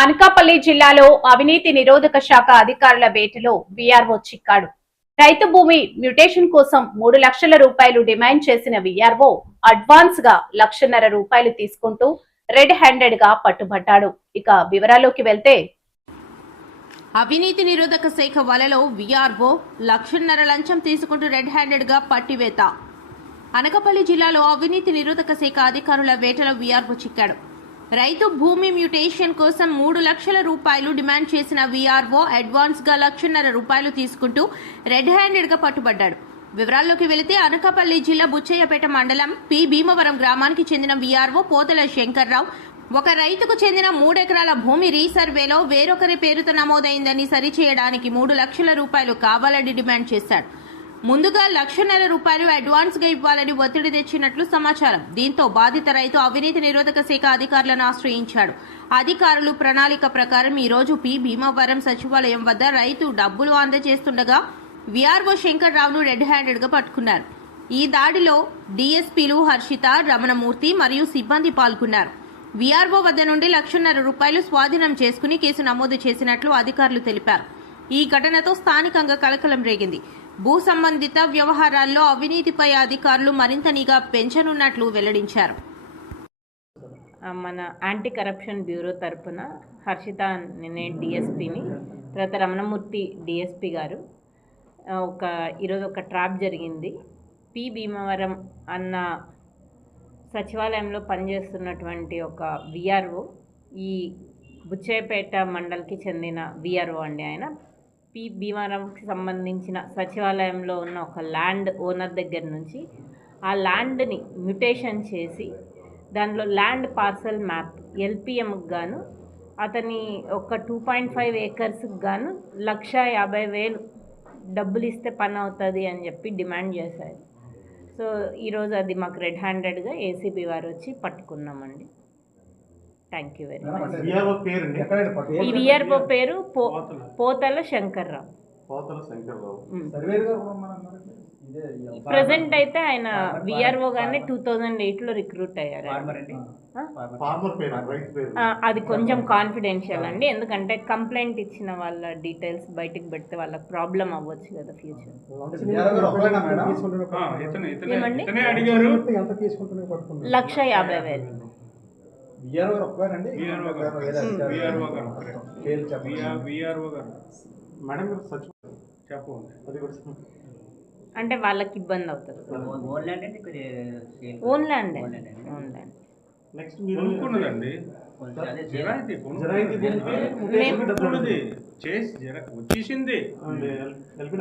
అనకాపల్లి జిల్లాలో అవినీతి నిరోధక శాఖ అధికారుల వేటలో వీఆర్ఓ చిక్కాడు. రైతు భూమి మ్యూటేషన్ కోసం 3 లక్షల రూపాయలు డిమాండ్ చేసిన వీఆర్ఓ అడ్వాన్స్ గా ₹1,50,000 తీసుకుంటూ రెడ్ హ్యాండెడ్ గా పట్టుబడ్డాడు. ఇక వివరాల్లోకి వెళ్తే అవినీతి నిరోధక శాఖ వలలో వీఆర్ఓ ₹1,50,000 లంచం తీసుకుంటూ రెడ్ హ్యాండెడ్ గా పట్టివేత. అనకాపల్లి జిల్లాలో అవినీతి నిరోధక శాఖ అధికారుల వేటలో వీఆర్ఓ చిక్కాడు. రైతు భూమి మ్యూటేషన్ కోసం 3 లక్షల రూపాయలు డిమాండ్ చేసిన వీఆర్ఓ అడ్వాన్స్ గా ₹1,50,000 తీసుకుంటూ రెడ్ హ్యాండెడ్ గా పట్టుబడ్డాడు. వివరాల్లోకి వెళితే అనకాపల్లి జిల్లా బుచ్చయ్యపేట మండలం పి భీమవరం గ్రామానికి చెందిన వీఆర్ఓ పోతల శంకర్రావు ఒక రైతుకు చెందిన 3 ఎకరాల భూమి రీసర్వేలో వేరొకరి పేరుతో నమోదైందని సరిచేయడానికి 3 లక్షల రూపాయలు కావాలని డిమాండ్ చేశాడు. ముందుగా ₹1,50,000 అడ్వాన్స్ గా ఇవ్వాలని ఒత్తిడి తెచ్చినట్లు సమాచారం. దీంతో బాధిత రైతు అవినీతి నిరోధక శాఖ అధికారులను ఆశ్రయించాడు. అధికారులు ప్రణాళిక ప్రకారం ఈ రోజు పి భీమవరం సచివాలయం వద్ద రైతు డబ్బులు అందజేస్తుండగా వీఆర్ఓ శంకర్రావును రెడ్ హ్యాండెడ్ గా పట్టుకున్నారు. ఈ దాడిలో డీఎస్పీలు హర్షిత, రమణమూర్తి మరియు సిబ్బంది పాల్గొన్నారు. వీఆర్ఓ వద్ద నుండి ₹1,50,000 స్వాధీనం చేసుకుని కేసు నమోదు చేసినట్లు అధికారులు తెలిపారు. ఈ ఘటనతో స్థానికంగా కలకలం రేగింది. భూ సంబంధిత వ్యవహారాల్లో అవినీతిపై అధికారులు మరింత నిఘా పెంచనున్నట్లు వెల్లడించారు. మన యాంటీ కరప్షన్ బ్యూరో తరఫున హర్షిత నిన్నే డిఎస్పీని, తర్వాత రమణమూర్తి డిఎస్పీ గారు ఈరోజు ఒక ట్రాప్ జరిగింది. పి భీమవరం అన్న సచివాలయంలో పనిచేస్తున్నటువంటి ఒక వీఆర్ఓ, ఈ బుచ్చయ్యపేట మండల్కి చెందిన వీఆర్ఓ అండి. ఆయన పి భీమవరంకి సంబంధించిన సచివాలయంలో ఉన్న ఒక ల్యాండ్ ఓనర్ దగ్గర నుంచి ఆ ల్యాండ్ని మ్యూటేషన్ చేసి దానిలో ల్యాండ్ పార్సల్ మ్యాప్ ఎల్పిఎంకి గాను అతని ఒక 2.5 ఏకర్స్కి గాను ₹1,50,000 డబ్బులు ఇస్తే పని అవుతుంది అని చెప్పి డిమాండ్ చేశారు. సో ఈరోజు అది మాకు రెడ్ హ్యాండెడ్గా ఏసీబీ వారు వచ్చి పట్టుకున్నామండి. Thank you very much. ఈ వీఆర్ఓ పేరు పోతల శంకర్రావు. ప్రజెంట్ అయితే ఆయన వీఆర్ఓ గానే 2008లో రిక్రూట్ అయ్యారు. అది కొంచెం కాన్ఫిడెన్షియల్ అండి, ఎందుకంటే కంప్లైంట్ ఇచ్చిన వాళ్ళ డీటెయిల్స్ బయటకు పెడితే వాళ్ళకి ప్రాబ్లం అవ్వచ్చు కదా ఫ్యూచర్. ఏమండి ₹1,50,000. అంటే వాళ్ళకి ఇబ్బంది అవుతుంది. ఓన్ ల్యాండ్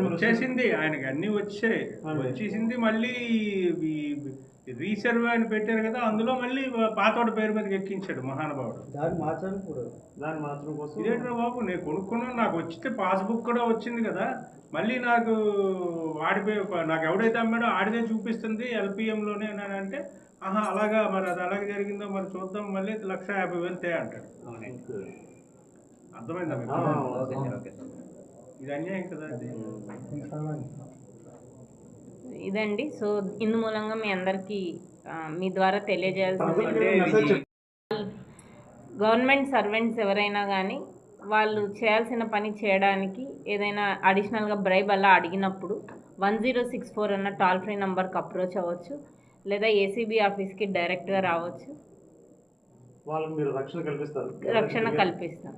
వచ్చేసింది, ఆయనకి అన్ని వచ్చేసింది. మళ్ళీ రీసర్వే అని పెట్టారు కదా, అందులో మళ్ళీ పాతోడ పేరు మీదకి ఎక్కించాడు మహానుభావుడు. ఇదేంట్రా బాబు, నేను కొనుక్కున్నాను, నాకు వచ్చితే పాస్బుక్ కూడా వచ్చింది కదా, మళ్ళీ నాకు నాకు ఎవడైతే అమ్మాడో ఆడిదే చూపిస్తుంది ఎల్పిఎంలోనే అంటే, ఆహా అలాగా, మరి అది అలాగే జరిగిందో మరి చూద్దాం, మళ్ళీ ₹1,50,000 అంటాడు. అర్థమైందా మీకు? ఇది అన్యాయం కదా. ఇదండి. సో ఇందు మూలంగా మీ అందరికీ మీ ద్వారా తెలియజేయాల్సింది, గవర్నమెంట్ సర్వెంట్స్ ఎవరైనా కానీ వాళ్ళు చేయాల్సిన పని చేయడానికి ఏదైనా అడిషనల్గా బ్రైబ్ అలా అడిగినప్పుడు 1064 అన్న టోల్ ఫ్రీ నెంబర్కి అప్రోచ్ అవ్వచ్చు, లేదా ఏసీబీ ఆఫీస్కి డైరెక్ట్గా రావచ్చు. రక్షణ కల్పిస్తాం.